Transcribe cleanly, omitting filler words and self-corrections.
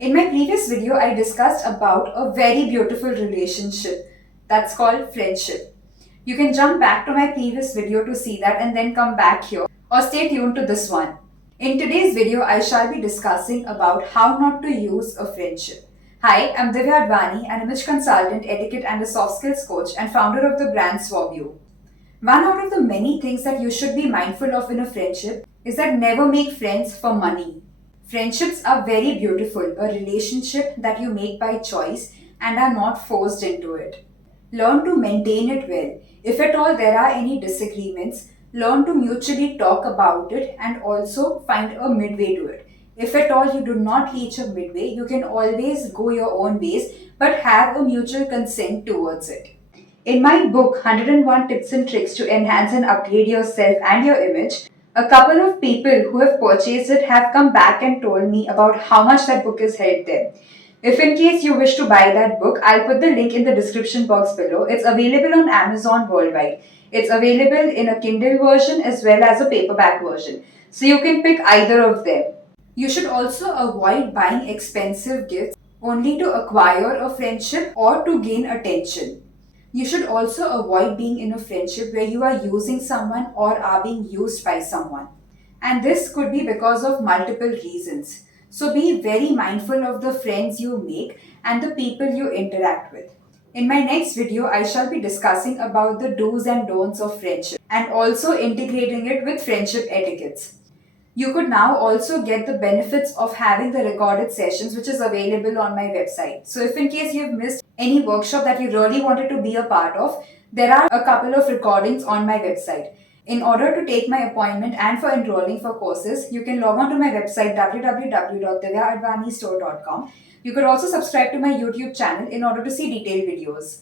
In my previous video, I discussed about a very beautiful relationship that's called friendship. You can jump back to my previous video to see that and then come back here or stay tuned to this one. In today's video, I shall be discussing about how not to use a friendship. Hi, I'm Divyaa Advaani, an image consultant, etiquette and a soft skills coach and founder of the brand Suave U. One out of the many things that you should be mindful of in a friendship is that never make friends for money. Friendships are very beautiful, a relationship that you make by choice and are not forced into it. Learn to maintain it well. If at all there are any disagreements, learn to mutually talk about it and also find a midway to it. If at all you do not reach a midway, you can always go your own ways but have a mutual consent towards it. In my book, 101 Tips and Tricks to Enhance and Upgrade Yourself and Your Image, a couple of people who have purchased it have come back and told me about how much that book has helped them. If in case you wish to buy that book, I'll put the link in the description box below. It's available on Amazon worldwide. It's available in a Kindle version as well as a paperback version. So you can pick either of them. You should also avoid buying expensive gifts only to acquire a friendship or to gain attention. You should also avoid being in a friendship where you are using someone or are being used by someone. And this could be because of multiple reasons. So be very mindful of the friends you make and the people you interact with. In my next video, I shall be discussing about the do's and don'ts of friendship and also integrating it with friendship etiquettes. You could now also get the benefits of having the recorded sessions, which is available on my website. So if in case you've missed any workshop that you really wanted to be a part of, there are a couple of recordings on my website. In order to take my appointment and for enrolling for courses, you can log on to my website www.divyaadvanistore.com. You could also subscribe to my YouTube channel in order to see detailed videos.